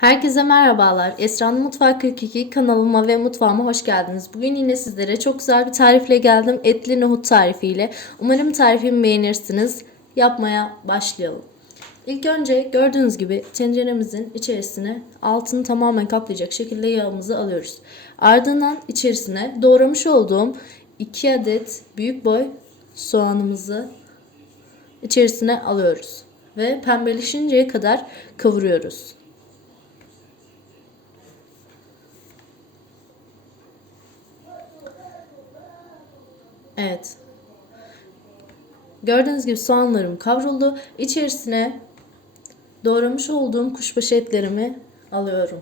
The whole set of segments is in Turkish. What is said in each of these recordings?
Herkese merhabalar. Esra'nın Mutfak 42 kanalıma ve mutfağıma hoş geldiniz. Bugün yine sizlere çok güzel bir tarifle geldim. Etli nohut tarifiyle. Umarım tarifimi beğenirsiniz. Yapmaya başlayalım. İlk önce gördüğünüz gibi tenceremizin içerisine altını tamamen kaplayacak şekilde yağımızı alıyoruz. Ardından içerisine doğramış olduğum 2 adet büyük boy soğanımızı içerisine alıyoruz. Ve pembeleşinceye kadar kavuruyoruz. Evet. Gördüğünüz gibi soğanlarım kavruldu. İçerisine doğramış olduğum kuşbaşı etlerimi alıyorum.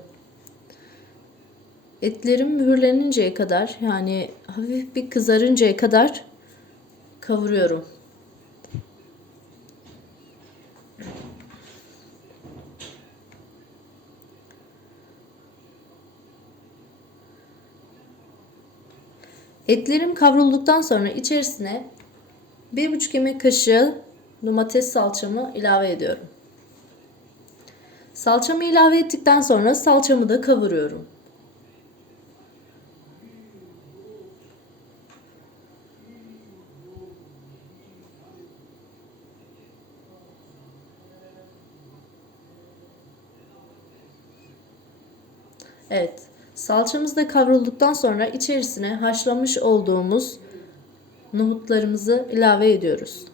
Etlerim mühürleninceye kadar yani hafif bir kızarıncaya kadar kavuruyorum. Etlerim kavrulduktan sonra içerisine 1,5 yemek kaşığı domates salçamı ilave ediyorum. Salçamı ilave ettikten sonra salçamı da kavuruyorum. Evet. Salçamız da kavrulduktan sonra içerisine haşlamış olduğumuz nohutlarımızı ilave ediyoruz.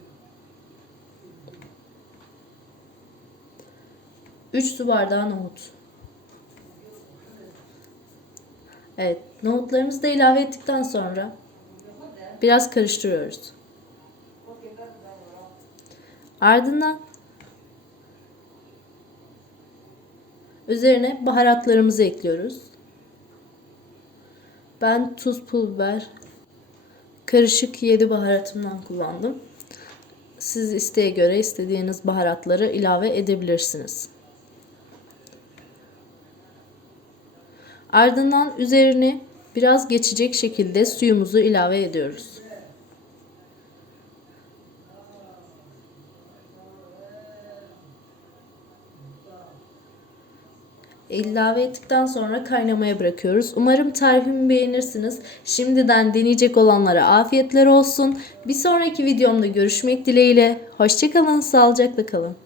3 su bardağı nohut. Evet, nohutlarımızı da ilave ettikten sonra biraz karıştırıyoruz. Ardından üzerine baharatlarımızı ekliyoruz. Ben tuz, pul biber, karışık 7 baharatımdan kullandım. Siz isteğe göre istediğiniz baharatları ilave edebilirsiniz. Ardından üzerine biraz geçecek şekilde suyumuzu ilave ediyoruz. İlave ettikten sonra kaynamaya bırakıyoruz. Umarım tarifimi beğenirsiniz. Şimdiden deneyecek olanlara afiyetler olsun. Bir sonraki videomda görüşmek dileğiyle. Hoşçakalın, sağlıcakla kalın.